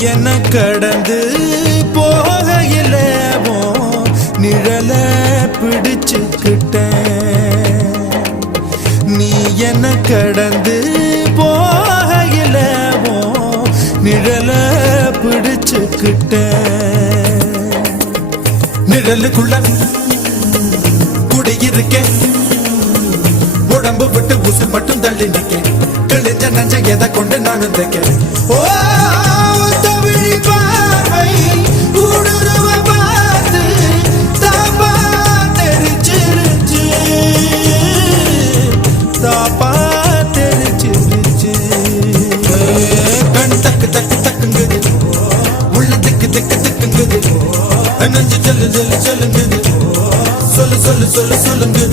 என்ன கடந்து போகையில நிழல பிடிச்சுக்கிட்டேன். நீ என்ன கடந்து போகையில நிழல பிடிச்சுக்கிட்டேன். நிழலுக்குள்ள குடியிருக்கேன், உடம்பு விட்டு உசு மட்டும் தள்ளி நிக்க, கிழிஞ்ச நஞ்ச எதை கொண்டு நானும் தைக்க. ஓ தமிழ் பார்வை ஊடுருவ பார்த்து தாப்பா தெரிச்சிருச்சு, தாப்பா தெரிச்சிருச்சு. கண் தக்கு தக்கு தக்குங்குது, உள்ள திக்கு திக்கு திக்குங்குது, நஞ்சு சொல்லு சொல்லு சொல்லுங்குது, சொல்லு சொல்லு சொல்லு சொல்லுங்குது.